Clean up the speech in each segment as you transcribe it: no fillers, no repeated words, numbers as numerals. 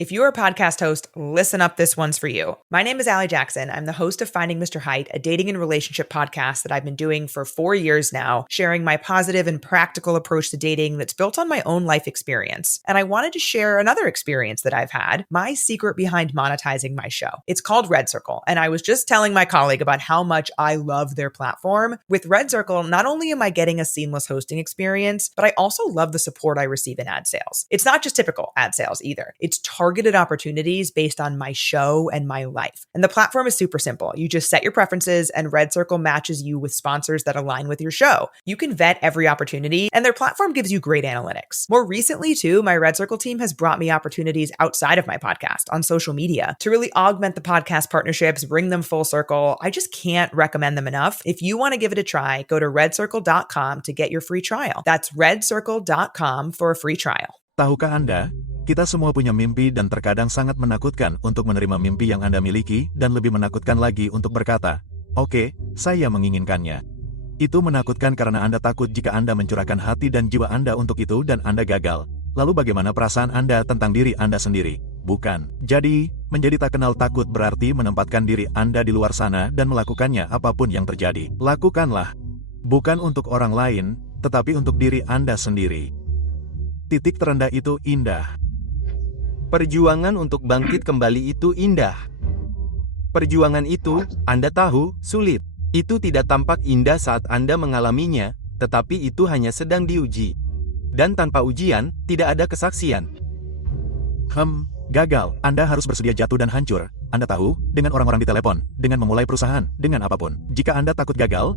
If you're a podcast host, listen up, this one's for you. My name is Allie Jackson. I'm the host of Finding Mr. Height, a dating and relationship podcast that I've been doing for 4 years now, sharing my positive and practical approach to dating that's built on my own life experience. And I wanted to share another experience that I've had, my secret behind monetizing my show. It's called Red Circle, and I was just telling my colleague about how much I love their platform. With Red Circle, not only am I getting a seamless hosting experience, but I also love the support I receive in ad sales. It's not just typical ad sales either. It's targeted opportunities based on my show and my life. And the platform is super simple. You just set your preferences and Red Circle matches you with sponsors that align with your show. You can vet every opportunity and their platform gives you great analytics. More recently too, my Red Circle team has brought me opportunities outside of my podcast on social media to really augment the podcast partnerships, bring them full circle. I just can't recommend them enough. If you want to give it a try, go to redcircle.com to get your free trial. That's redcircle.com for a free trial. Tahukah Anda, kita semua punya mimpi dan terkadang sangat menakutkan untuk menerima mimpi yang Anda miliki dan lebih menakutkan lagi untuk berkata, "Oke, saya menginginkannya." Itu menakutkan karena Anda takut jika Anda mencurahkan hati dan jiwa Anda untuk itu dan Anda gagal. Lalu bagaimana perasaan Anda tentang diri Anda sendiri? Bukan. Jadi, menjadi tak kenal takut berarti menempatkan diri Anda di luar sana dan melakukannya apapun yang terjadi. Lakukanlah. Bukan untuk orang lain, tetapi untuk diri Anda sendiri. Titik terendah itu indah. Perjuangan untuk bangkit kembali itu indah. Perjuangan itu, Anda tahu, sulit. Itu tidak tampak indah saat Anda mengalaminya, tetapi itu hanya sedang diuji. Dan tanpa ujian, tidak ada kesaksian. Gagal. Anda harus bersedia jatuh dan hancur. Anda tahu, dengan orang-orang di telepon, dengan memulai perusahaan, dengan apapun. Jika Anda takut gagal,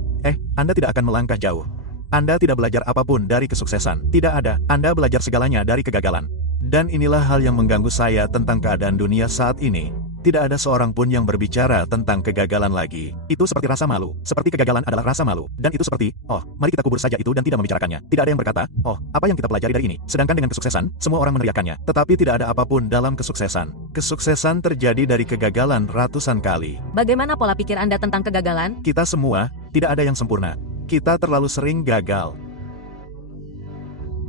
Anda tidak akan melangkah jauh. Anda tidak belajar apapun dari kesuksesan. Tidak ada. Anda belajar segalanya dari kegagalan. Dan inilah hal yang mengganggu saya tentang keadaan dunia saat ini. Tidak ada seorang pun yang berbicara tentang kegagalan lagi. Itu seperti rasa malu. Seperti kegagalan adalah rasa malu. Dan itu seperti, mari kita kubur saja itu dan tidak membicarakannya. Tidak ada yang berkata, apa yang kita pelajari dari ini? Sedangkan dengan kesuksesan, semua orang meneriakannya. Tetapi tidak ada apapun dalam kesuksesan. Kesuksesan terjadi dari kegagalan ratusan kali. Bagaimana pola pikir Anda tentang kegagalan? Kita semua, tidak ada yang sempurna. Kita terlalu sering gagal.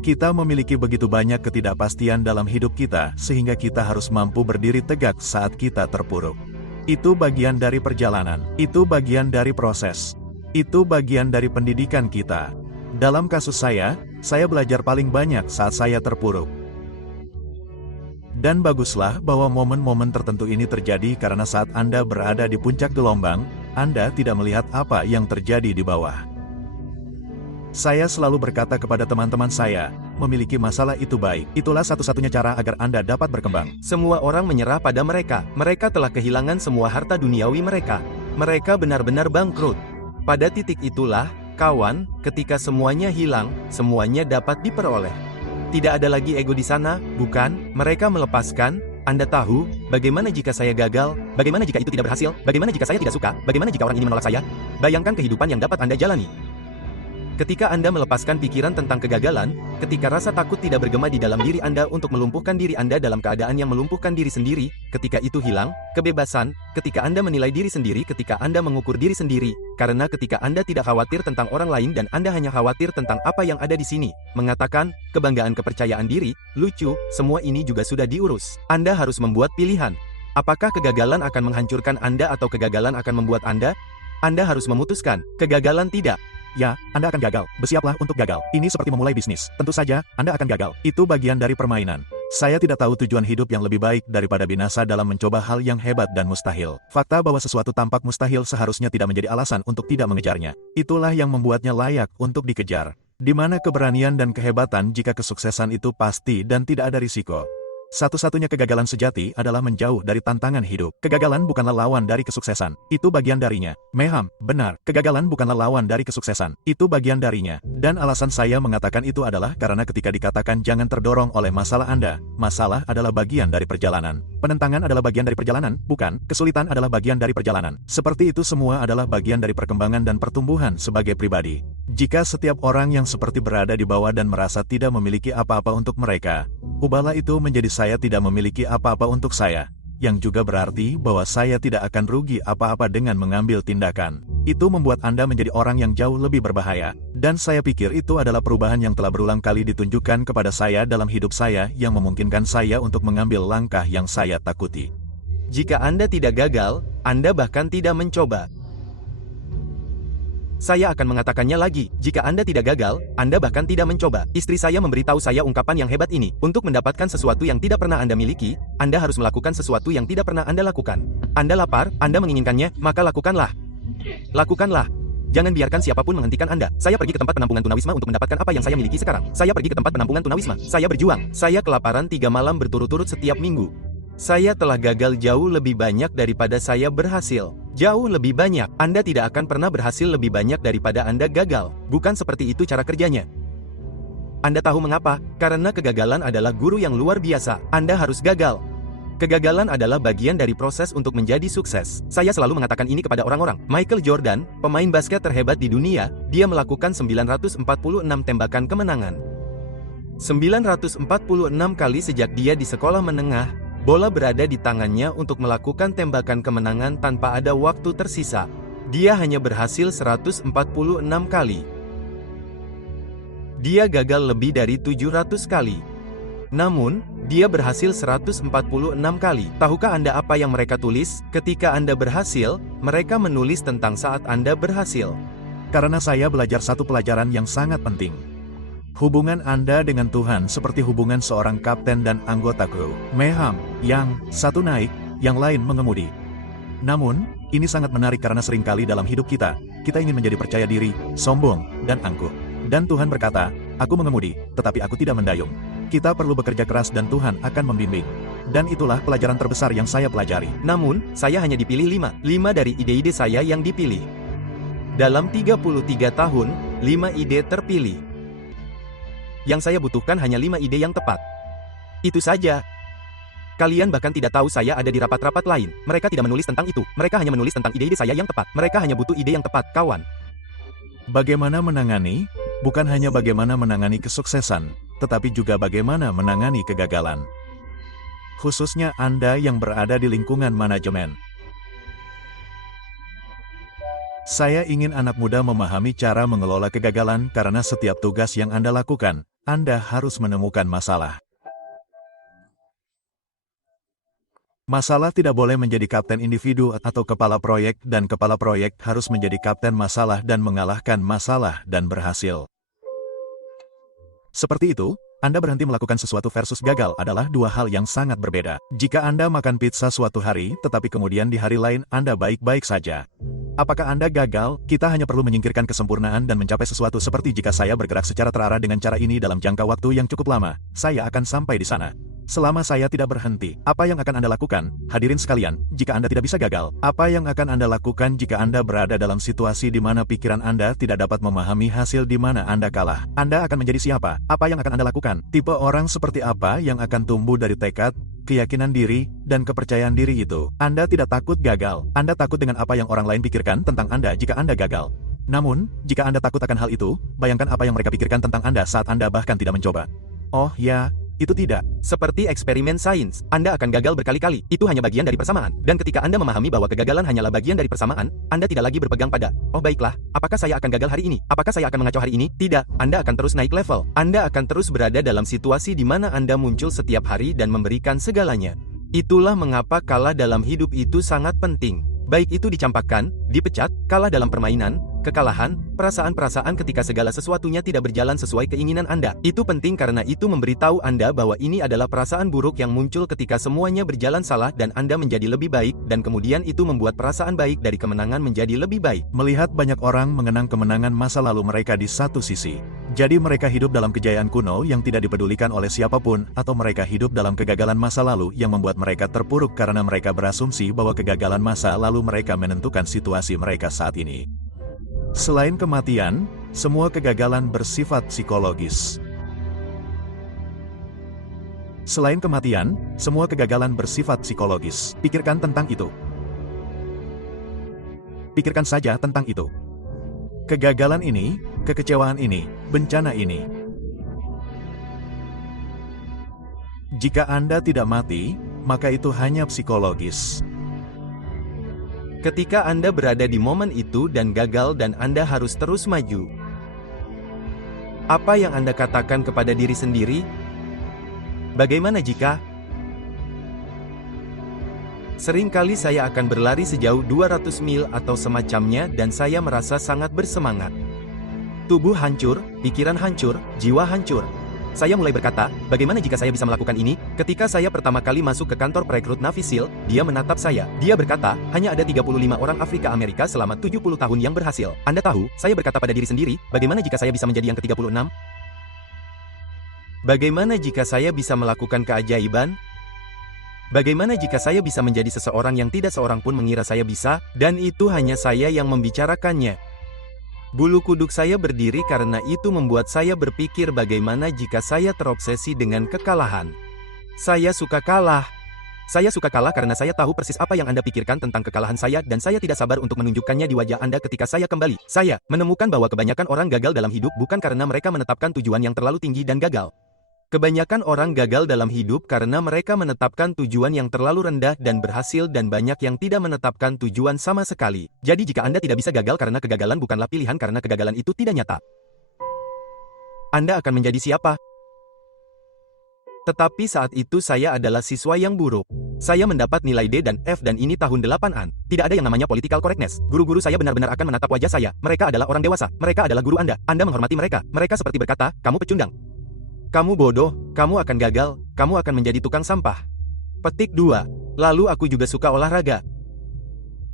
Kita memiliki begitu banyak ketidakpastian dalam hidup kita, sehingga kita harus mampu berdiri tegak saat kita terpuruk. Itu bagian dari perjalanan. Itu bagian dari proses. Itu bagian dari pendidikan kita. Dalam kasus saya belajar paling banyak saat saya terpuruk. Dan baguslah bahwa momen-momen tertentu ini terjadi karena saat Anda berada di puncak gelombang, Anda tidak melihat apa yang terjadi di bawah. Saya selalu berkata kepada teman-teman saya, memiliki masalah itu baik. Itulah satu-satunya cara agar Anda dapat berkembang. Semua orang menyerah pada mereka. Mereka telah kehilangan semua harta duniawi mereka. Mereka benar-benar bangkrut. Pada titik itulah, kawan, ketika semuanya hilang, semuanya dapat diperoleh. Tidak ada lagi ego di sana, bukan? Mereka melepaskan. Anda tahu, bagaimana jika saya gagal? Bagaimana jika itu tidak berhasil? Bagaimana jika saya tidak suka? Bagaimana jika orang ini menolak saya? Bayangkan kehidupan yang dapat Anda jalani. Ketika Anda melepaskan pikiran tentang kegagalan, ketika rasa takut tidak bergema di dalam diri Anda untuk melumpuhkan diri Anda dalam keadaan yang melumpuhkan diri sendiri, ketika itu hilang, kebebasan, ketika Anda menilai diri sendiri, ketika Anda mengukur diri sendiri, karena ketika Anda tidak khawatir tentang orang lain dan Anda hanya khawatir tentang apa yang ada di sini, mengatakan, kebanggaan kepercayaan diri, lucu, semua ini juga sudah diurus. Anda harus membuat pilihan. Apakah kegagalan akan menghancurkan Anda atau kegagalan akan membuat Anda? Anda harus memutuskan, kegagalan tidak. Ya, Anda akan gagal. Bersiaplah untuk gagal. Ini seperti memulai bisnis. Tentu saja, Anda akan gagal. Itu bagian dari permainan. Saya tidak tahu tujuan hidup yang lebih baik daripada binasa dalam mencoba hal yang hebat dan mustahil. Fakta bahwa sesuatu tampak mustahil seharusnya tidak menjadi alasan untuk tidak mengejarnya. Itulah yang membuatnya layak untuk dikejar. Di mana keberanian dan kehebatan jika kesuksesan itu pasti dan tidak ada risiko. Satu-satunya kegagalan sejati adalah menjauh dari tantangan hidup. Kegagalan bukanlah lawan dari kesuksesan. Itu bagian darinya. Benar. Kegagalan bukanlah lawan dari kesuksesan. Itu bagian darinya. Dan alasan saya mengatakan itu adalah karena ketika dikatakan jangan terdorong oleh masalah Anda, masalah adalah bagian dari perjalanan. Penentangan adalah bagian dari perjalanan, bukan? Kesulitan adalah bagian dari perjalanan. Seperti itu semua adalah bagian dari perkembangan dan pertumbuhan sebagai pribadi. Jika setiap orang yang seperti berada di bawah dan merasa tidak memiliki apa-apa untuk mereka, ubahlah itu menjadi saya tidak memiliki apa-apa untuk saya. yang juga berarti bahwa saya tidak akan rugi apa-apa dengan mengambil tindakan. Itu membuat Anda menjadi orang yang jauh lebih berbahaya, dan saya pikir itu adalah perubahan yang telah berulang kali ditunjukkan kepada saya dalam hidup saya yang memungkinkan saya untuk mengambil langkah yang saya takuti. Jika Anda tidak gagal, Anda bahkan tidak mencoba. Saya akan mengatakannya lagi, jika Anda tidak gagal, Anda bahkan tidak mencoba. Istri saya memberitahu saya ungkapan yang hebat ini. Untuk mendapatkan sesuatu yang tidak pernah Anda miliki, Anda harus melakukan sesuatu yang tidak pernah Anda lakukan. Anda lapar, Anda menginginkannya, maka lakukanlah. Lakukanlah. Jangan biarkan siapapun menghentikan Anda. Saya pergi ke tempat penampungan tunawisma untuk mendapatkan apa yang saya miliki sekarang. Saya pergi ke tempat penampungan tunawisma. Saya berjuang. Saya kelaparan 3 malam berturut-turut setiap minggu. Saya telah gagal jauh lebih banyak daripada saya berhasil. Jauh lebih banyak. Anda tidak akan pernah berhasil lebih banyak daripada Anda gagal. Bukan seperti itu cara kerjanya. Anda tahu mengapa? Karena kegagalan adalah guru yang luar biasa. Anda harus gagal. Kegagalan adalah bagian dari proses untuk menjadi sukses. Saya selalu mengatakan ini kepada orang-orang. Michael Jordan, pemain basket terhebat di dunia, dia melakukan 946 tembakan kemenangan. 946 kali sejak dia di sekolah menengah. Bola berada di tangannya untuk melakukan tembakan kemenangan tanpa ada waktu tersisa. Dia hanya berhasil 146 kali. Dia gagal lebih dari 700 kali. Namun, dia berhasil 146 kali. Tahukah Anda apa yang mereka tulis? Ketika Anda berhasil, mereka menulis tentang saat Anda berhasil. Karena saya belajar satu pelajaran yang sangat penting. Hubungan Anda dengan Tuhan seperti hubungan seorang kapten dan anggota kru. Meham, yang satu naik, yang lain mengemudi. Namun, ini sangat menarik karena seringkali dalam hidup kita ingin menjadi percaya diri, sombong, dan angkuh. Dan Tuhan berkata, aku mengemudi, tetapi aku tidak mendayung. Kita perlu bekerja keras dan Tuhan akan membimbing. Dan itulah pelajaran terbesar yang saya pelajari. Namun, saya hanya dipilih 5 dari ide-ide saya yang dipilih. Dalam 33 tahun, 5 ide terpilih. Yang saya butuhkan hanya 5 ide yang tepat. Itu saja. Kalian bahkan tidak tahu saya ada di rapat-rapat lain. Mereka tidak menulis tentang itu. Mereka hanya menulis tentang ide-ide saya yang tepat. Mereka hanya butuh ide yang tepat, kawan. Bagaimana menangani, bukan hanya bagaimana menangani kesuksesan, tetapi juga bagaimana menangani kegagalan. Khususnya Anda yang berada di lingkungan manajemen. Saya ingin anak muda memahami cara mengelola kegagalan karena setiap tugas yang Anda lakukan, Anda harus menemukan masalah. Masalah tidak boleh menjadi kapten individu atau kepala proyek, dan kepala proyek harus menjadi kapten masalah dan mengalahkan masalah dan berhasil. Seperti itu, Anda berhenti melakukan sesuatu versus gagal adalah dua hal yang sangat berbeda. Jika Anda makan pizza suatu hari, tetapi kemudian di hari lain Anda baik-baik saja. Apakah Anda gagal? Kita hanya perlu menyingkirkan kesempurnaan dan mencapai sesuatu seperti jika saya bergerak secara terarah dengan cara ini dalam jangka waktu yang cukup lama, saya akan sampai di sana. Selama saya tidak berhenti, apa yang akan Anda lakukan? Hadirin sekalian, jika Anda tidak bisa gagal, apa yang akan Anda lakukan jika Anda berada dalam situasi di mana pikiran Anda tidak dapat memahami hasil di mana Anda kalah? Anda akan menjadi siapa? Apa yang akan Anda lakukan? Tipe orang seperti apa yang akan tumbuh dari tekad, keyakinan diri, dan kepercayaan diri itu? Anda tidak takut gagal. Anda takut dengan apa yang orang lain pikirkan tentang Anda jika Anda gagal. Namun, jika Anda takut akan hal itu, bayangkan apa yang mereka pikirkan tentang Anda saat Anda bahkan tidak mencoba. Oh ya, itu tidak. Seperti eksperimen sains, Anda akan gagal berkali-kali. Itu hanya bagian dari persamaan. Dan ketika Anda memahami bahwa kegagalan hanyalah bagian dari persamaan, Anda tidak lagi berpegang pada, oh baiklah, apakah saya akan gagal hari ini? Apakah saya akan mengacau hari ini? Tidak, Anda akan terus naik level. Anda akan terus berada dalam situasi di mana Anda muncul setiap hari dan memberikan segalanya. Itulah mengapa kalah dalam hidup itu sangat penting. Baik itu dicampakkan, dipecat, kalah dalam permainan, kekalahan, perasaan-perasaan ketika segala sesuatunya tidak berjalan sesuai keinginan Anda. Itu penting karena itu memberitahu Anda bahwa ini adalah perasaan buruk yang muncul ketika semuanya berjalan salah dan Anda menjadi lebih baik, dan kemudian itu membuat perasaan baik dari kemenangan menjadi lebih baik. Melihat banyak orang mengenang kemenangan masa lalu mereka di satu sisi. Jadi mereka hidup dalam kejayaan kuno yang tidak dipedulikan oleh siapapun, atau mereka hidup dalam kegagalan masa lalu yang membuat mereka terpuruk karena mereka berasumsi bahwa kegagalan masa lalu mereka menentukan situasi mereka saat ini. Selain kematian, semua kegagalan bersifat psikologis. Selain kematian, semua kegagalan bersifat psikologis. Pikirkan tentang itu. Pikirkan saja tentang itu. Kegagalan ini, kekecewaan ini, bencana ini. Jika Anda tidak mati, maka itu hanya psikologis. Ketika Anda berada di momen itu dan gagal dan Anda harus terus maju, apa yang Anda katakan kepada diri sendiri? Bagaimana jika seringkali saya akan berlari sejauh 200 mil atau semacamnya dan saya merasa sangat bersemangat. Tubuh hancur, pikiran hancur, jiwa hancur. Saya mulai berkata, bagaimana jika saya bisa melakukan ini? Ketika saya pertama kali masuk ke kantor perekrut Navy SEAL, dia menatap saya. Dia berkata, hanya ada 35 orang Afrika Amerika selama 70 tahun yang berhasil. Anda tahu, saya berkata pada diri sendiri, bagaimana jika saya bisa menjadi yang ke-36? Bagaimana jika saya bisa melakukan keajaiban? Bagaimana jika saya bisa menjadi seseorang yang tidak seorang pun mengira saya bisa, dan itu hanya saya yang membicarakannya? Bulu kuduk saya berdiri karena itu membuat saya berpikir bagaimana jika saya terobsesi dengan kekalahan. Saya suka kalah. Saya suka kalah karena saya tahu persis apa yang Anda pikirkan tentang kekalahan saya dan saya tidak sabar untuk menunjukkannya di wajah Anda ketika saya kembali. Saya menemukan bahwa kebanyakan orang gagal dalam hidup bukan karena mereka menetapkan tujuan yang terlalu tinggi dan gagal. Kebanyakan orang gagal dalam hidup karena mereka menetapkan tujuan yang terlalu rendah dan berhasil dan banyak yang tidak menetapkan tujuan sama sekali. Jadi jika Anda tidak bisa gagal karena kegagalan bukanlah pilihan karena kegagalan itu tidak nyata. Anda akan menjadi siapa? Tetapi saat itu saya adalah siswa yang buruk. Saya mendapat nilai D dan F dan ini tahun 8-an. Tidak ada yang namanya political correctness. Guru-guru saya benar-benar akan menatap wajah saya. Mereka adalah orang dewasa. Mereka adalah guru Anda. Anda menghormati mereka. Mereka seperti berkata, kamu pecundang. Kamu bodoh, kamu akan gagal, kamu akan menjadi tukang sampah. Petik 2. Lalu aku juga suka olahraga.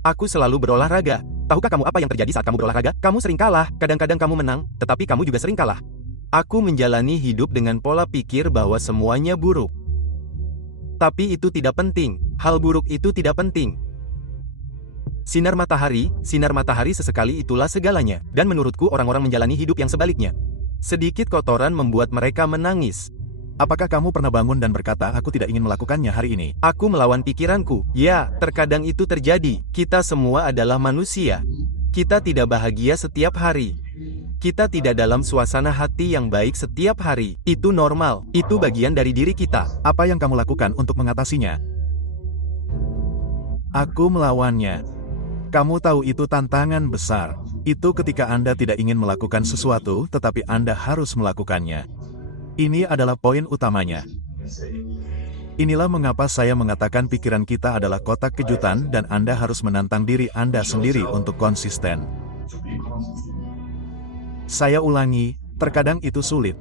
Aku selalu berolahraga. Tahukah kamu apa yang terjadi saat kamu berolahraga? Kamu sering kalah, kadang-kadang kamu menang, tetapi kamu juga sering kalah. Aku menjalani hidup dengan pola pikir bahwa semuanya buruk. Tapi itu tidak penting, hal buruk itu tidak penting. Sinar matahari sesekali itulah segalanya, dan menurutku orang-orang menjalani hidup yang sebaliknya. Sedikit kotoran membuat mereka menangis. Apakah kamu pernah bangun dan berkata, aku tidak ingin melakukannya hari ini? Aku melawan pikiranku. Ya, terkadang itu terjadi. Kita semua adalah manusia. Kita tidak bahagia setiap hari. Kita tidak dalam suasana hati yang baik setiap hari. Itu normal. Itu bagian dari diri kita. Apa yang kamu lakukan untuk mengatasinya? Aku melawannya. Kamu tahu itu tantangan besar. Itu ketika Anda tidak ingin melakukan sesuatu, tetapi Anda harus melakukannya. Ini adalah poin utamanya. Inilah mengapa saya mengatakan pikiran kita adalah kotak kejutan dan Anda harus menantang diri Anda sendiri untuk konsisten. Saya ulangi, terkadang itu sulit.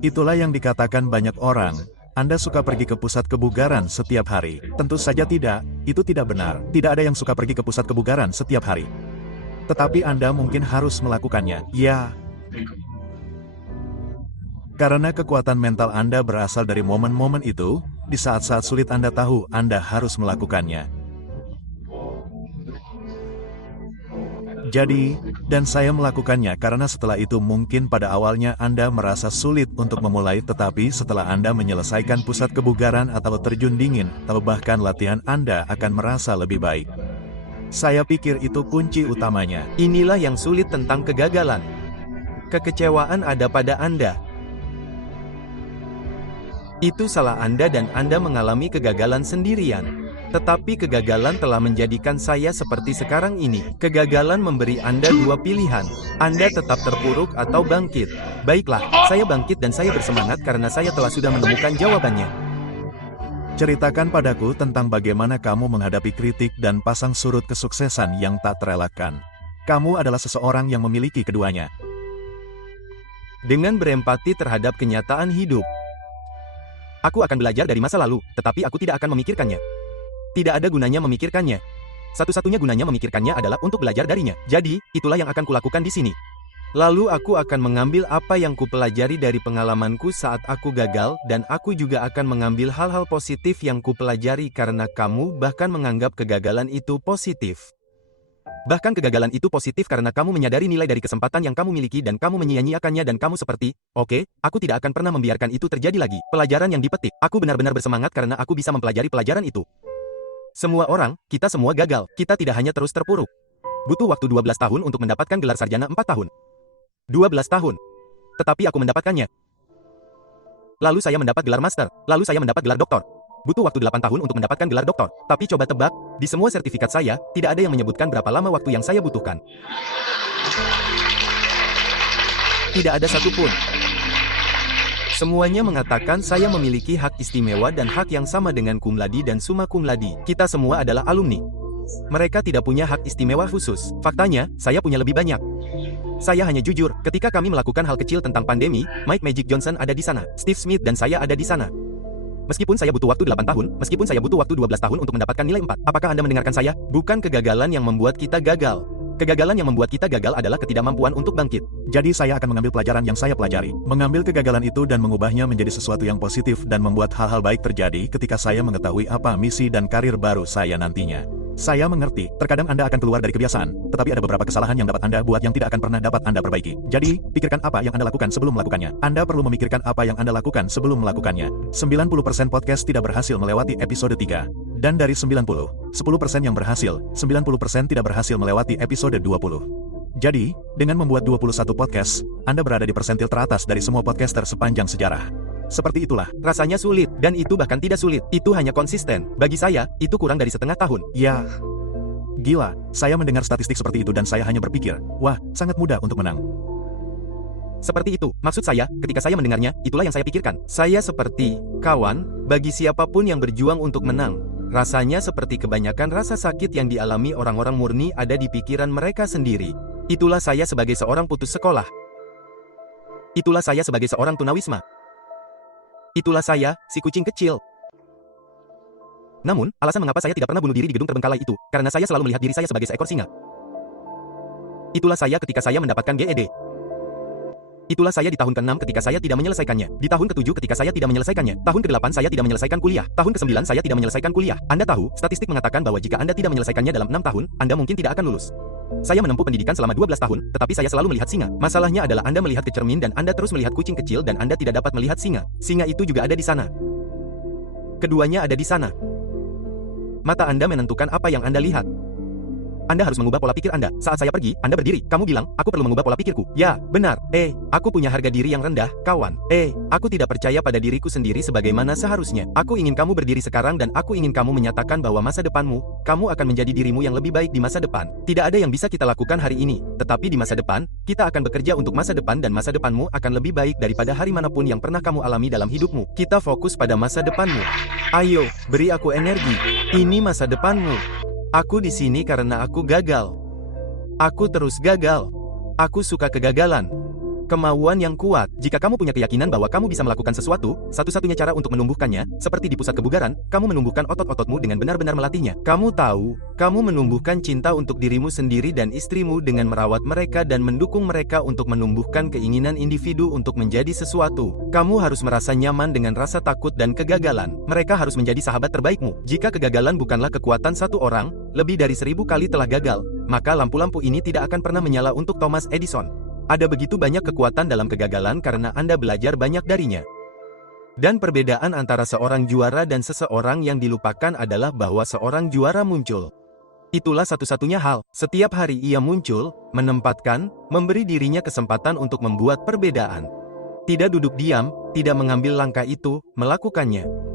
Itulah yang dikatakan banyak orang. Anda suka pergi ke pusat kebugaran setiap hari. Tentu saja tidak, itu tidak benar. Tidak ada yang suka pergi ke pusat kebugaran setiap hari. Tetapi Anda mungkin harus melakukannya. Ya. Karena kekuatan mental Anda berasal dari momen-momen itu, di saat-saat sulit Anda tahu Anda harus melakukannya. Jadi, dan saya melakukannya karena setelah itu mungkin pada awalnya Anda merasa sulit untuk memulai, tetapi setelah Anda menyelesaikan pusat kebugaran atau terjun dingin, atau bahkan latihan, Anda akan merasa lebih baik. Saya pikir itu kunci utamanya. Inilah yang sulit tentang kegagalan. Kekecewaan ada pada Anda. Itu salah Anda dan Anda mengalami kegagalan sendirian. Tetapi kegagalan telah menjadikan saya seperti sekarang ini. Kegagalan memberi Anda dua pilihan. Anda tetap terpuruk atau bangkit. Baiklah, saya bangkit dan saya bersemangat karena saya telah sudah menemukan jawabannya. Ceritakan padaku tentang bagaimana kamu menghadapi kritik dan pasang surut kesuksesan yang tak terelakkan. Kamu adalah seseorang yang memiliki keduanya. Dengan berempati terhadap kenyataan hidup. Aku akan belajar dari masa lalu, tetapi aku tidak akan memikirkannya. Tidak ada gunanya memikirkannya. Satu-satunya gunanya memikirkannya adalah untuk belajar darinya. Jadi, itulah yang akan kulakukan di sini. Lalu aku akan mengambil apa yang kupelajari dari pengalamanku saat aku gagal, dan aku juga akan mengambil hal-hal positif yang kupelajari karena kamu bahkan menganggap kegagalan itu positif. Bahkan kegagalan itu positif karena kamu menyadari nilai dari kesempatan yang kamu miliki dan kamu menyia-nyiakannya dan kamu seperti, oke, aku tidak akan pernah membiarkan itu terjadi lagi. Pelajaran yang dipetik. Aku benar-benar bersemangat karena aku bisa mempelajari pelajaran itu. Semua orang, kita semua gagal. Kita tidak hanya terus terpuruk. Butuh waktu 12 tahun untuk mendapatkan gelar sarjana 4 tahun. 12 tahun. Tetapi aku mendapatkannya. Lalu saya mendapat gelar master. Lalu saya mendapat gelar doktor. butuh waktu 8 tahun untuk mendapatkan gelar doktor. Tapi coba tebak, di semua sertifikat saya, tidak ada yang menyebutkan berapa lama waktu yang saya butuhkan. Tidak ada satupun. Semuanya mengatakan saya memiliki hak istimewa dan hak yang sama dengan cum laude dan summa cum laude. Kita semua adalah alumni. Mereka tidak punya hak istimewa khusus. Faktanya, saya punya lebih banyak. Saya hanya jujur, ketika kami melakukan hal kecil tentang pandemi, Mike Magic Johnson ada di sana, Steve Smith dan saya ada di sana. Meskipun saya butuh waktu 8 tahun, meskipun saya butuh waktu 12 tahun untuk mendapatkan nilai 4, apakah Anda mendengarkan saya? Bukan kegagalan yang membuat kita gagal. Kegagalan yang membuat kita gagal adalah ketidakmampuan untuk bangkit. Jadi saya akan mengambil pelajaran yang saya pelajari, mengambil kegagalan itu dan mengubahnya menjadi sesuatu yang positif dan membuat hal-hal baik terjadi ketika saya mengetahui apa misi dan karir baru saya nantinya. Saya mengerti, terkadang Anda akan keluar dari kebiasaan, tetapi ada beberapa kesalahan yang dapat Anda buat yang tidak akan pernah dapat Anda perbaiki. Jadi, pikirkan apa yang Anda lakukan sebelum melakukannya. Anda perlu memikirkan apa yang Anda lakukan sebelum melakukannya. 90% podcast tidak berhasil melewati episode 3. Dan dari 90, 10% yang berhasil, 90% tidak berhasil melewati episode 20. Jadi, dengan membuat 21 podcast, Anda berada di persentil teratas dari semua podcaster sepanjang sejarah. Seperti itulah. Rasanya sulit, dan itu bahkan tidak sulit. Itu hanya konsisten. Bagi saya, itu kurang dari setengah tahun. Ya, gila, saya mendengar statistik seperti itu dan saya hanya berpikir, wah, sangat mudah untuk menang. Seperti itu, maksud saya, ketika saya mendengarnya, itulah yang saya pikirkan. Saya seperti kawan, bagi siapapun yang berjuang untuk menang. Rasanya seperti kebanyakan rasa sakit yang dialami orang-orang murni ada di pikiran mereka sendiri. Itulah saya sebagai seorang putus sekolah. Itulah saya sebagai seorang tunawisma. Itulah saya, si kucing kecil. Namun, alasan mengapa saya tidak pernah bunuh diri di gedung terbengkalai itu, karena saya selalu melihat diri saya sebagai seekor singa. Itulah saya ketika saya mendapatkan GED. Itulah saya di tahun ke-6 ketika saya tidak menyelesaikannya. Di tahun ke-7 ketika saya tidak menyelesaikannya. Tahun ke-8 saya tidak menyelesaikan kuliah. Tahun ke-9 saya tidak menyelesaikan kuliah. Anda tahu, statistik mengatakan bahwa jika Anda tidak menyelesaikannya dalam 6 tahun, Anda mungkin tidak akan lulus. Saya menempuh pendidikan selama 12 tahun, tetapi saya selalu melihat singa. Masalahnya adalah Anda melihat ke cermin dan Anda terus melihat kucing kecil dan Anda tidak dapat melihat singa. Singa itu juga ada di sana. Keduanya ada di sana. Mata Anda menentukan apa yang Anda lihat. Anda harus mengubah pola pikir Anda. Saat saya pergi, Anda berdiri. Kamu bilang, aku perlu mengubah pola pikirku. Ya, benar. Aku punya harga diri yang rendah, kawan. Aku tidak percaya pada diriku sendiri sebagaimana seharusnya. Aku ingin kamu berdiri sekarang dan aku ingin kamu menyatakan bahwa masa depanmu, kamu akan menjadi dirimu yang lebih baik di masa depan. Tidak ada yang bisa kita lakukan hari ini, tetapi di masa depan, kita akan bekerja untuk masa depan dan masa depanmu akan lebih baik daripada hari manapun yang pernah kamu alami dalam hidupmu. Kita fokus pada masa depanmu. Ayo, beri aku energi. Ini masa depanmu. Aku di sini karena aku gagal. Aku terus gagal. Aku suka kegagalan. Kemauan yang kuat. Jika kamu punya keyakinan bahwa kamu bisa melakukan sesuatu, satu-satunya cara untuk menumbuhkannya, seperti di pusat kebugaran, kamu menumbuhkan otot-ototmu dengan benar-benar melatihnya. Kamu tahu, kamu menumbuhkan cinta untuk dirimu sendiri dan istrimu dengan merawat mereka dan mendukung mereka untuk menumbuhkan keinginan individu untuk menjadi sesuatu. Kamu harus merasa nyaman dengan rasa takut dan kegagalan. Mereka harus menjadi sahabat terbaikmu. Jika kegagalan bukanlah kekuatan satu orang, lebih dari 1000 kali telah gagal, maka lampu-lampu ini tidak akan pernah menyala untuk Thomas Edison. Ada begitu banyak kekuatan dalam kegagalan karena Anda belajar banyak darinya. Dan perbedaan antara seorang juara dan seseorang yang dilupakan adalah bahwa seorang juara muncul. Itulah satu-satunya hal. Setiap hari ia muncul, menempatkan, memberi dirinya kesempatan untuk membuat perbedaan. Tidak duduk diam, tidak mengambil langkah itu, melakukannya.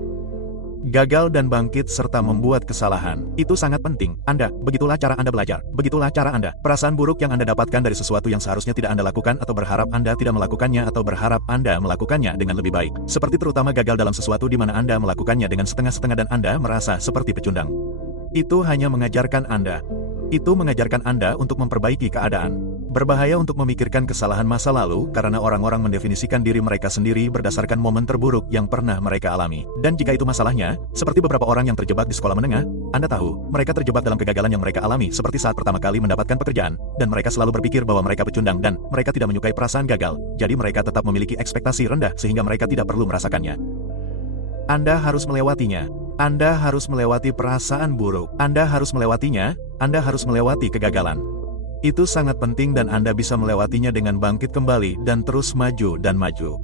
Gagal dan bangkit serta membuat kesalahan. Itu sangat penting. Begitulah cara Anda belajar. Begitulah cara Anda. Perasaan buruk yang Anda dapatkan dari sesuatu yang seharusnya tidak Anda lakukan atau berharap Anda tidak melakukannya atau berharap Anda melakukannya dengan lebih baik. Seperti terutama gagal dalam sesuatu di mana Anda melakukannya dengan setengah-setengah dan Anda merasa seperti pecundang. Itu hanya mengajarkan Anda. Itu mengajarkan Anda untuk memperbaiki keadaan. Berbahaya untuk memikirkan kesalahan masa lalu karena orang-orang mendefinisikan diri mereka sendiri berdasarkan momen terburuk yang pernah mereka alami. Dan jika itu masalahnya, seperti beberapa orang yang terjebak di sekolah menengah, Anda tahu, mereka terjebak dalam kegagalan yang mereka alami seperti saat pertama kali mendapatkan pekerjaan, dan mereka selalu berpikir bahwa mereka pecundang dan mereka tidak menyukai perasaan gagal, jadi mereka tetap memiliki ekspektasi rendah sehingga mereka tidak perlu merasakannya. Anda harus melewatinya. Anda harus melewati perasaan buruk. Anda harus melewatinya, Anda harus melewati kegagalan. Itu sangat penting dan Anda bisa melewatinya dengan bangkit kembali dan terus maju dan maju.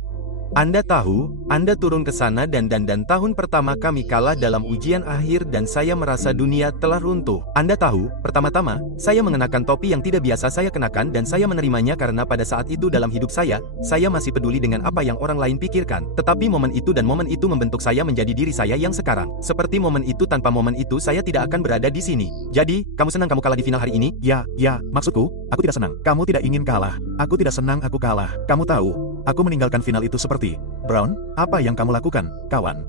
Anda tahu, Anda turun ke sana dan tahun pertama kami kalah dalam ujian akhir dan saya merasa dunia telah runtuh. Anda tahu, pertama-tama, saya mengenakan topi yang tidak biasa saya kenakan dan saya menerimanya karena pada saat itu dalam hidup saya masih peduli dengan apa yang orang lain pikirkan. Tetapi momen itu membentuk saya menjadi diri saya yang sekarang. Seperti momen itu, tanpa momen itu saya tidak akan berada di sini. Jadi, kamu senang kamu kalah di final hari ini? Ya, maksudku, aku tidak senang. Kamu tidak ingin kalah. Aku tidak senang aku kalah. Kamu tahu, aku meninggalkan final itu seperti Brown, apa yang kamu lakukan, kawan?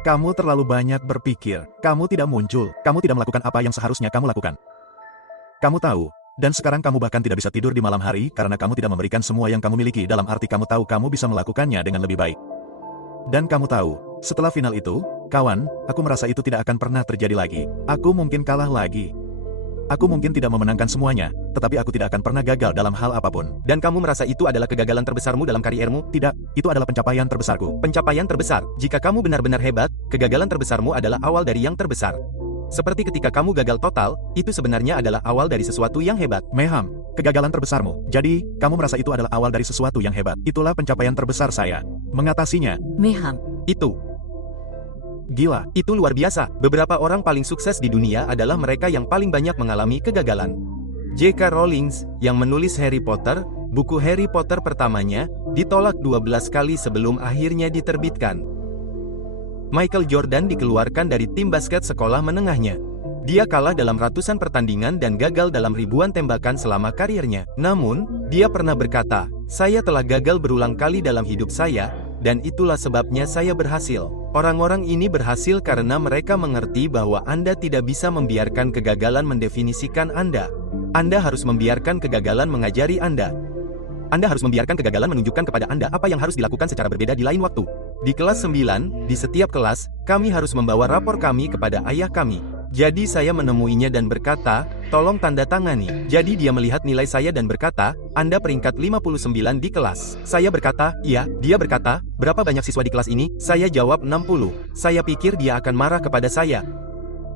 Kamu terlalu banyak berpikir. Kamu tidak muncul. Kamu tidak melakukan apa yang seharusnya kamu lakukan. Kamu tahu, dan sekarang kamu bahkan tidak bisa tidur di malam hari karena kamu tidak memberikan semua yang kamu miliki, dalam arti kamu tahu kamu bisa melakukannya dengan lebih baik. Dan kamu tahu, setelah final itu, kawan, aku merasa itu tidak akan pernah terjadi lagi. Aku mungkin kalah lagi. Aku mungkin tidak memenangkan semuanya, tetapi aku tidak akan pernah gagal dalam hal apapun. Dan kamu merasa itu adalah kegagalan terbesarmu dalam kariermu? Tidak, itu adalah pencapaian terbesarku. Pencapaian terbesar. Jika kamu benar-benar hebat, kegagalan terbesarmu adalah awal dari yang terbesar. Seperti ketika kamu gagal total, itu sebenarnya adalah awal dari sesuatu yang hebat. Meham, kegagalan terbesarmu. Jadi, kamu merasa itu adalah awal dari sesuatu yang hebat. Itulah pencapaian terbesar saya. Mengatasinya. Meham. Itu. Gila. Itu luar biasa. Beberapa orang paling sukses di dunia adalah mereka yang paling banyak mengalami kegagalan. J.K. Rowling, yang menulis Harry Potter, buku Harry Potter pertamanya, ditolak 12 kali sebelum akhirnya diterbitkan. Michael Jordan dikeluarkan dari tim basket sekolah menengahnya. Dia kalah dalam ratusan pertandingan dan gagal dalam ribuan tembakan selama karirnya. Namun, dia pernah berkata, "Saya telah gagal berulang kali dalam hidup saya, dan itulah sebabnya saya berhasil." Orang-orang ini berhasil karena mereka mengerti bahwa Anda tidak bisa membiarkan kegagalan mendefinisikan Anda. Anda harus membiarkan kegagalan mengajari Anda. Anda harus membiarkan kegagalan menunjukkan kepada Anda apa yang harus dilakukan secara berbeda di lain waktu. Di kelas 9, di setiap kelas, kami harus membawa rapor kami kepada ayah kami. Jadi saya menemuinya dan berkata, "Tolong tanda tangani." Jadi dia melihat nilai saya dan berkata, "Anda peringkat 59 di kelas." Saya berkata, "Iya." Dia berkata, "Berapa banyak siswa di kelas ini?" Saya jawab 60. Saya pikir dia akan marah kepada saya.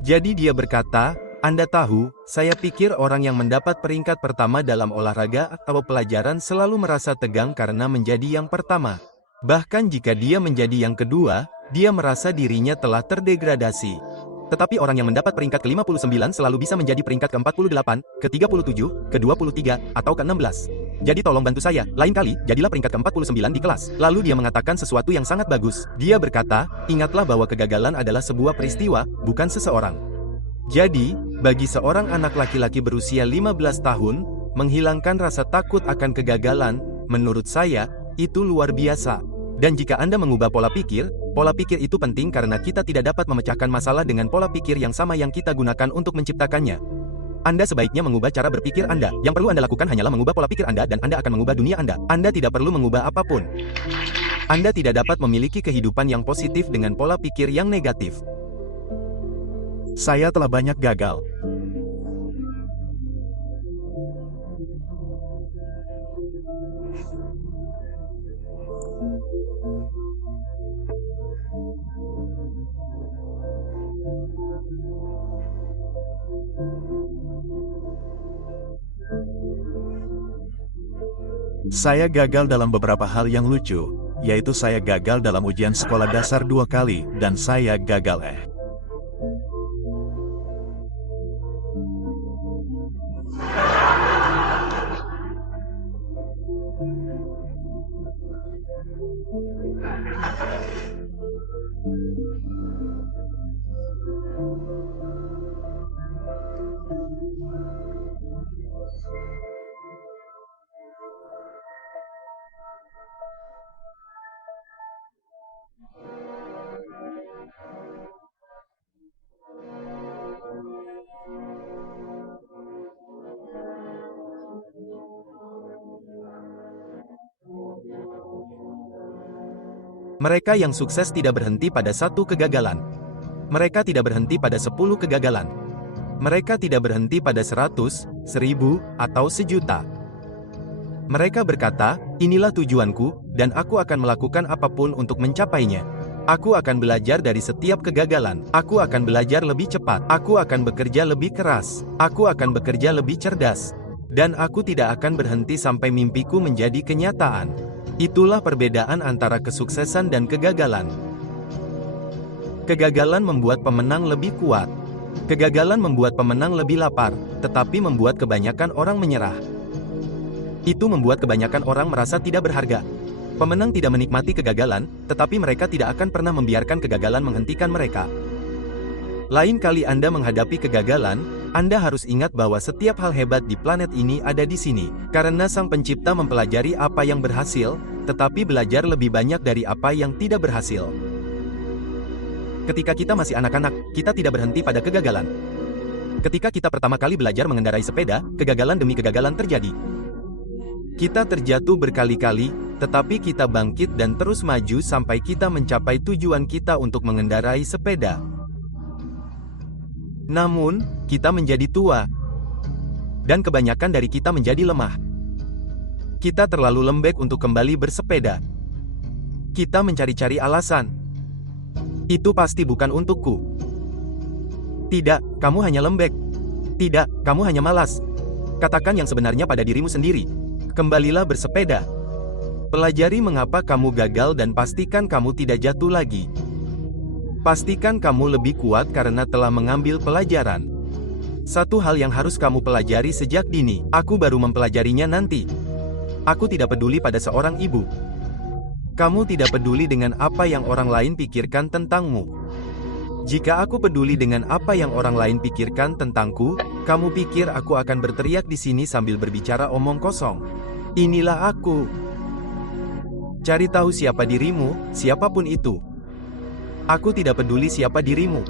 Jadi dia berkata, "Anda tahu, saya pikir orang yang mendapat peringkat pertama dalam olahraga atau pelajaran selalu merasa tegang karena menjadi yang pertama. Bahkan jika dia menjadi yang kedua, dia merasa dirinya telah terdegradasi. Tetapi orang yang mendapat peringkat ke-59 selalu bisa menjadi peringkat ke-48, ke-37, ke-23, atau ke-16. Jadi tolong bantu saya, lain kali, jadilah peringkat ke-49 di kelas." Lalu dia mengatakan sesuatu yang sangat bagus. Dia berkata, "Ingatlah bahwa kegagalan adalah sebuah peristiwa, bukan seseorang." Jadi, bagi seorang anak laki-laki berusia 15 tahun, menghilangkan rasa takut akan kegagalan, menurut saya, itu luar biasa. Dan jika Anda mengubah pola pikir itu penting karena kita tidak dapat memecahkan masalah dengan pola pikir yang sama yang kita gunakan untuk menciptakannya. Anda sebaiknya mengubah cara berpikir Anda. Yang perlu Anda lakukan hanyalah mengubah pola pikir Anda dan Anda akan mengubah dunia Anda. Anda tidak perlu mengubah apapun. Anda tidak dapat memiliki kehidupan yang positif dengan pola pikir yang negatif. Saya telah banyak gagal. Saya gagal dalam beberapa hal yang lucu, yaitu saya gagal dalam ujian sekolah dasar 2 kali, dan saya gagal Mereka yang sukses tidak berhenti pada satu kegagalan. Mereka tidak berhenti pada 10 kegagalan. Mereka tidak berhenti pada 100, 1000, atau 1.000.000. Mereka berkata, "Inilah tujuanku, dan aku akan melakukan apapun untuk mencapainya. Aku akan belajar dari setiap kegagalan. Aku akan belajar lebih cepat. Aku akan bekerja lebih keras. Aku akan bekerja lebih cerdas. Dan aku tidak akan berhenti sampai mimpiku menjadi kenyataan." Itulah perbedaan antara kesuksesan dan kegagalan. Kegagalan membuat pemenang lebih kuat. Kegagalan membuat pemenang lebih lapar, tetapi membuat kebanyakan orang menyerah. Itu membuat kebanyakan orang merasa tidak berharga. Pemenang tidak menikmati kegagalan, tetapi mereka tidak akan pernah membiarkan kegagalan menghentikan mereka. Lain kali Anda menghadapi kegagalan, Anda harus ingat bahwa setiap hal hebat di planet ini ada di sini. Karena Sang Pencipta mempelajari apa yang berhasil, tetapi belajar lebih banyak dari apa yang tidak berhasil. Ketika kita masih anak-anak, kita tidak berhenti pada kegagalan. Ketika kita pertama kali belajar mengendarai sepeda, kegagalan demi kegagalan terjadi. Kita terjatuh berkali-kali, tetapi kita bangkit dan terus maju sampai kita mencapai tujuan kita untuk mengendarai sepeda. Namun, kita menjadi tua. Dan kebanyakan dari kita menjadi lemah. Kita terlalu lembek untuk kembali bersepeda. Kita mencari-cari alasan. Itu pasti bukan untukku. Tidak, kamu hanya lembek. Tidak, kamu hanya malas. Katakan yang sebenarnya pada dirimu sendiri. Kembalilah bersepeda. Pelajari mengapa kamu gagal dan pastikan kamu tidak jatuh lagi. Pastikan kamu lebih kuat karena telah mengambil pelajaran. Satu hal yang harus kamu pelajari sejak dini. Aku baru mempelajarinya nanti. Aku tidak peduli pada seorang ibu. Kamu tidak peduli dengan apa yang orang lain pikirkan tentangmu. Jika aku peduli dengan apa yang orang lain pikirkan tentangku, kamu pikir aku akan berteriak di sini sambil berbicara omong kosong. Inilah aku. Cari tahu siapa dirimu, siapapun itu. Aku tidak peduli siapa dirimu.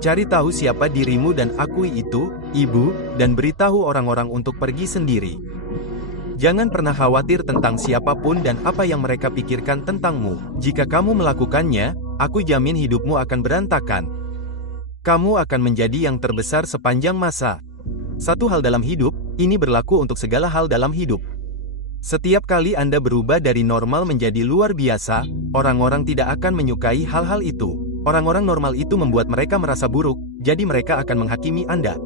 Cari tahu siapa dirimu dan akui itu, ibu, dan beritahu orang-orang untuk pergi sendiri. Jangan pernah khawatir tentang siapapun dan apa yang mereka pikirkan tentangmu. Jika kamu melakukannya, aku jamin hidupmu akan berantakan. Kamu akan menjadi yang terbesar sepanjang masa. Satu hal dalam hidup, ini berlaku untuk segala hal dalam hidup. Setiap kali Anda berubah dari normal menjadi luar biasa, orang-orang tidak akan menyukai hal-hal itu. Orang-orang normal itu membuat mereka merasa buruk, jadi mereka akan menghakimi Anda.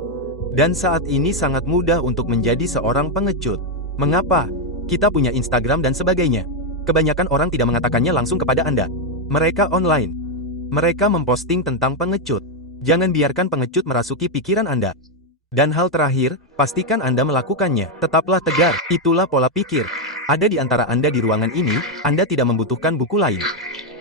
Dan saat ini sangat mudah untuk menjadi seorang pengecut. Mengapa? Kita punya Instagram dan sebagainya. Kebanyakan orang tidak mengatakannya langsung kepada Anda. Mereka online. Mereka memposting tentang pengecut. Jangan biarkan pengecut merasuki pikiran Anda. Dan hal terakhir, pastikan Anda melakukannya. Tetaplah tegar, itulah pola pikir. Ada di antara Anda di ruangan ini, Anda tidak membutuhkan buku lain.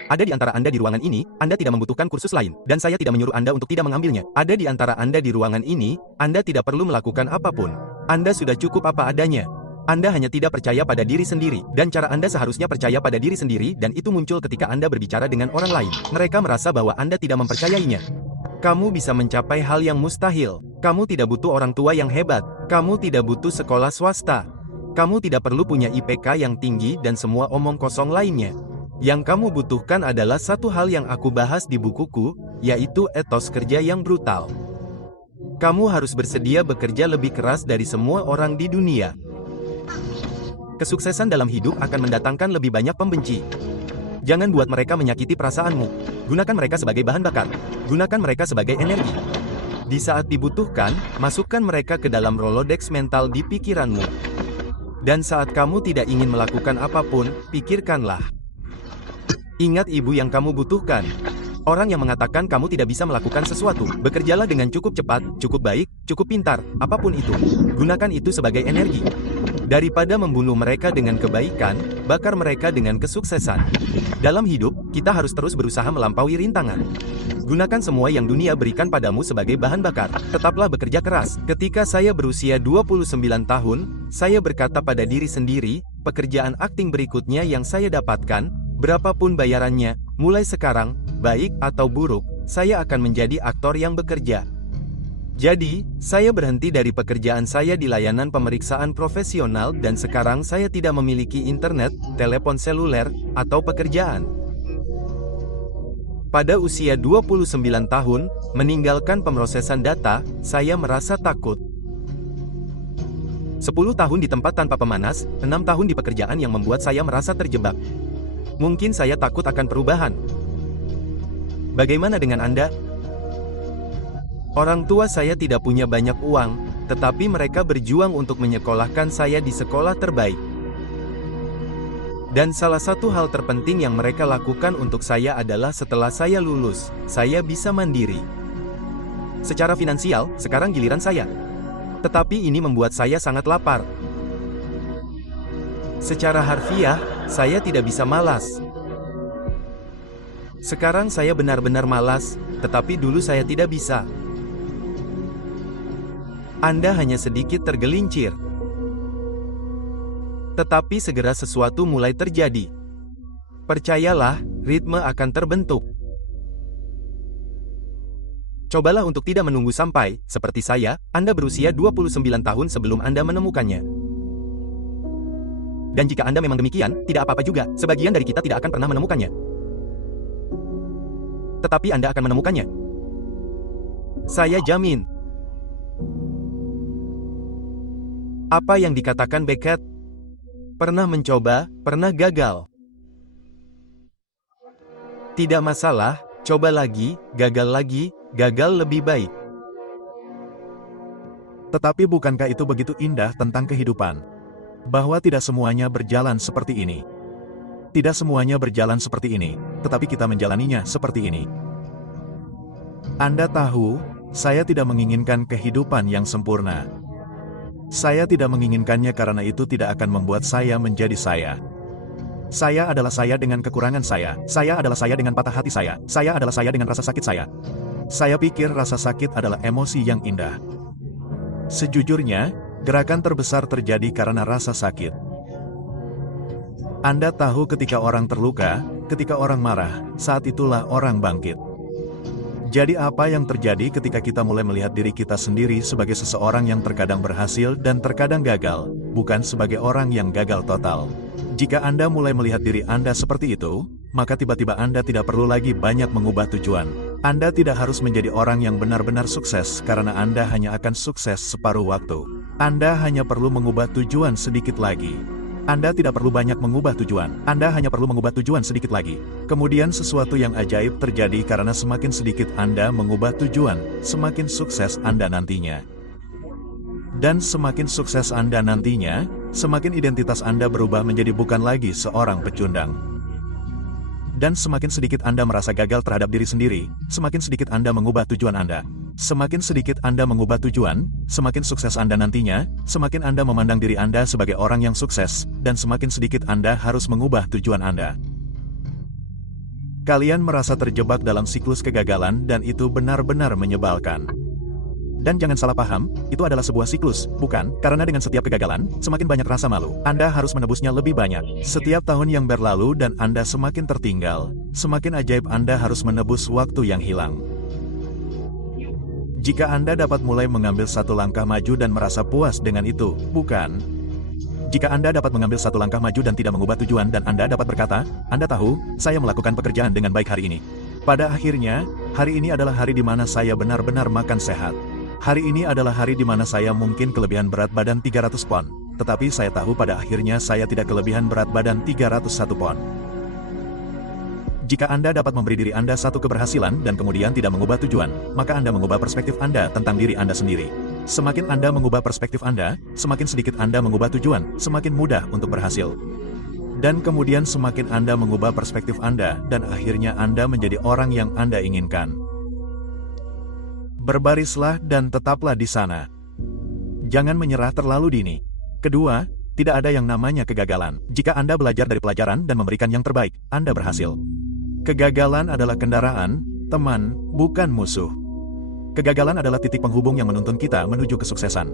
Ada di antara Anda di ruangan ini, Anda tidak membutuhkan kursus lain, dan saya tidak menyuruh Anda untuk tidak mengambilnya. Ada di antara Anda di ruangan ini, Anda tidak perlu melakukan apapun. Anda sudah cukup apa adanya. Anda hanya tidak percaya pada diri sendiri, dan cara Anda seharusnya percaya pada diri sendiri, dan itu muncul ketika Anda berbicara dengan orang lain. Mereka merasa bahwa Anda tidak mempercayainya. Kamu bisa mencapai hal yang mustahil. Kamu tidak butuh orang tua yang hebat. Kamu tidak butuh sekolah swasta. Kamu tidak perlu punya IPK yang tinggi dan semua omong kosong lainnya. Yang kamu butuhkan adalah satu hal yang aku bahas di bukuku, yaitu etos kerja yang brutal. Kamu harus bersedia bekerja lebih keras dari semua orang di dunia. Kesuksesan dalam hidup akan mendatangkan lebih banyak pembenci. Jangan buat mereka menyakiti perasaanmu. Gunakan mereka sebagai bahan bakar. Gunakan mereka sebagai energi. Di saat dibutuhkan, masukkan mereka ke dalam Rolodex mental di pikiranmu. Dan saat kamu tidak ingin melakukan apapun, pikirkanlah. Ingat ibu yang kamu butuhkan. Orang yang mengatakan kamu tidak bisa melakukan sesuatu. Bekerjalah dengan cukup cepat, cukup baik, cukup pintar, apapun itu. Gunakan itu sebagai energi. Daripada membunuh mereka dengan kebaikan, bakar mereka dengan kesuksesan. Dalam hidup, kita harus terus berusaha melampaui rintangan. Gunakan semua yang dunia berikan padamu sebagai bahan bakar. Tetaplah bekerja keras. Ketika saya berusia 29 tahun, saya berkata pada diri sendiri, pekerjaan akting berikutnya yang saya dapatkan, berapapun bayarannya, mulai sekarang, baik atau buruk, saya akan menjadi aktor yang bekerja. Jadi, saya berhenti dari pekerjaan saya di layanan pemeriksaan profesional dan sekarang saya tidak memiliki internet, telepon seluler, atau pekerjaan. Pada usia 29 tahun, meninggalkan pemrosesan data, saya merasa takut. 10 tahun di tempat tanpa pemanas, 6 tahun di pekerjaan yang membuat saya merasa terjebak. Mungkin saya takut akan perubahan. Bagaimana dengan Anda? Orang tua saya tidak punya banyak uang, tetapi mereka berjuang untuk menyekolahkan saya di sekolah terbaik. Dan salah satu hal terpenting yang mereka lakukan untuk saya adalah setelah saya lulus, saya bisa mandiri. Secara finansial, sekarang giliran saya. Tetapi ini membuat saya sangat lapar. Secara harfiah, saya tidak bisa malas. Sekarang saya benar-benar malas, tetapi dulu saya tidak bisa. Anda hanya sedikit tergelincir. Tetapi segera sesuatu mulai terjadi. Percayalah, ritme akan terbentuk. Cobalah untuk tidak menunggu sampai, seperti saya, Anda berusia 29 tahun sebelum Anda menemukannya. Dan jika Anda memang demikian, tidak apa-apa juga, sebagian dari kita tidak akan pernah menemukannya. Tetapi Anda akan menemukannya. Saya jamin. Apa yang dikatakan Beckett? Pernah mencoba, pernah gagal. Tidak masalah, coba lagi, gagal lebih baik. Tetapi bukankah itu begitu indah tentang kehidupan? Bahwa tidak semuanya berjalan seperti ini. Tidak semuanya berjalan seperti ini, tetapi kita menjalaninya seperti ini. Anda tahu, saya tidak menginginkan kehidupan yang sempurna. Saya tidak menginginkannya karena itu tidak akan membuat saya menjadi saya. Saya adalah saya dengan kekurangan saya adalah saya dengan patah hati saya adalah saya dengan rasa sakit saya. Saya pikir rasa sakit adalah emosi yang indah. Sejujurnya, gerakan terbesar terjadi karena rasa sakit. Anda tahu ketika orang terluka, ketika orang marah, saat itulah orang bangkit. Jadi apa yang terjadi ketika kita mulai melihat diri kita sendiri sebagai seseorang yang terkadang berhasil dan terkadang gagal, bukan sebagai orang yang gagal total. Jika Anda mulai melihat diri Anda seperti itu, maka tiba-tiba Anda tidak perlu lagi banyak mengubah tujuan. Anda tidak harus menjadi orang yang benar-benar sukses karena Anda hanya akan sukses separuh waktu. Anda hanya perlu mengubah tujuan sedikit lagi. Anda tidak perlu banyak mengubah tujuan, Anda hanya perlu mengubah tujuan sedikit lagi. Kemudian sesuatu yang ajaib terjadi karena semakin sedikit Anda mengubah tujuan, semakin sukses Anda nantinya. Dan semakin sukses Anda nantinya, semakin identitas Anda berubah menjadi bukan lagi seorang pecundang. Dan semakin sedikit Anda merasa gagal terhadap diri sendiri, semakin sedikit Anda mengubah tujuan Anda. Semakin sedikit Anda mengubah tujuan, semakin sukses Anda nantinya, semakin Anda memandang diri Anda sebagai orang yang sukses, dan semakin sedikit Anda harus mengubah tujuan Anda. Kalian merasa terjebak dalam siklus kegagalan dan itu benar-benar menyebalkan. Dan jangan salah paham, itu adalah sebuah siklus, bukan? Karena dengan setiap kegagalan, semakin banyak rasa malu. Anda harus menebusnya lebih banyak. Setiap tahun yang berlalu dan Anda semakin tertinggal, semakin ajaib Anda harus menebus waktu yang hilang. Jika Anda dapat mulai mengambil satu langkah maju dan merasa puas dengan itu, bukan? Jika Anda dapat mengambil satu langkah maju dan tidak mengubah tujuan dan Anda dapat berkata, Anda tahu, saya melakukan pekerjaan dengan baik hari ini. Pada akhirnya, hari ini adalah hari di mana saya benar-benar makan sehat. Hari ini adalah hari di mana saya mungkin kelebihan berat badan 300 pon. Tetapi saya tahu pada akhirnya saya tidak kelebihan berat badan 301 pon. Jika Anda dapat memberi diri Anda satu keberhasilan dan kemudian tidak mengubah tujuan, maka Anda mengubah perspektif Anda tentang diri Anda sendiri. Semakin Anda mengubah perspektif Anda, semakin sedikit Anda mengubah tujuan, semakin mudah untuk berhasil. Dan kemudian semakin Anda mengubah perspektif Anda, dan akhirnya Anda menjadi orang yang Anda inginkan. Berbarislah dan tetaplah di sana. Jangan menyerah terlalu dini. Kedua, tidak ada yang namanya kegagalan. Jika Anda belajar dari pelajaran dan memberikan yang terbaik, Anda berhasil. Kegagalan adalah kendaraan, teman, bukan musuh. Kegagalan adalah titik penghubung yang menuntun kita menuju kesuksesan.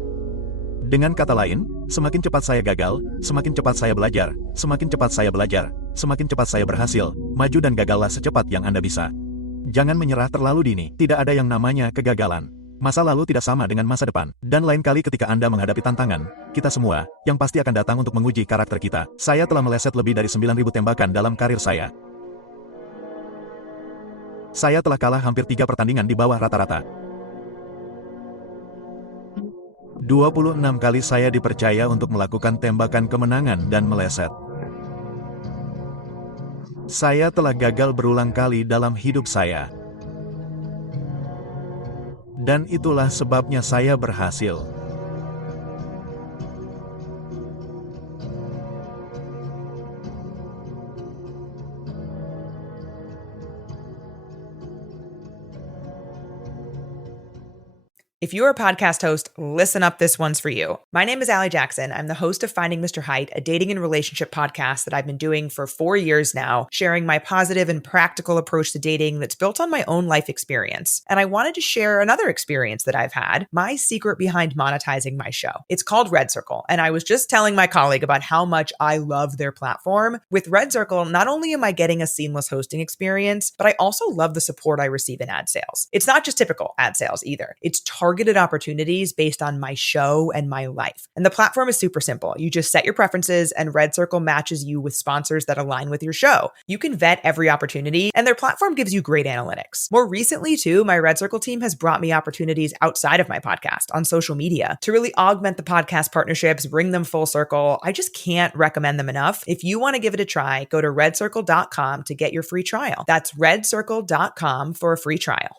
Dengan kata lain, semakin cepat saya gagal, semakin cepat saya belajar, semakin cepat saya belajar, semakin cepat saya berhasil, maju dan gagallah secepat yang Anda bisa. Jangan menyerah terlalu dini, tidak ada yang namanya kegagalan. Masa lalu tidak sama dengan masa depan, dan lain kali ketika Anda menghadapi tantangan, kita semua, yang pasti akan datang untuk menguji karakter kita. Saya telah meleset lebih dari 9.000 tembakan dalam karir saya. Saya telah kalah hampir 3 pertandingan di bawah rata-rata. 26 kali saya dipercaya untuk melakukan tembakan kemenangan dan meleset. Saya telah gagal berulang kali dalam hidup saya. Dan itulah sebabnya saya berhasil. If you're a podcast host, listen up, this one's for you. My name is Allie Jackson. I'm the host of Finding Mr. Height, a dating and relationship podcast that I've been doing for 4 years now, sharing my positive and practical approach to dating that's built on my own life experience. And I wanted to share another experience that I've had, my secret behind monetizing my show. It's called Red Circle, and I was just telling my colleague about how much I love their platform. With Red Circle, not only am I getting a seamless hosting experience, but I also love the support I receive in ad sales. It's not just typical ad sales either. It's targeted opportunities based on my show and my life. And the platform is super simple. You just set your preferences and Red Circle matches you with sponsors that align with your show. You can vet every opportunity and their platform gives you great analytics. More recently too, my Red Circle team has brought me opportunities outside of my podcast on social media to really augment the podcast partnerships, bring them full circle. I just can't recommend them enough. If you want to give it a try, go to redcircle.com to get your free trial. That's redcircle.com for a free trial.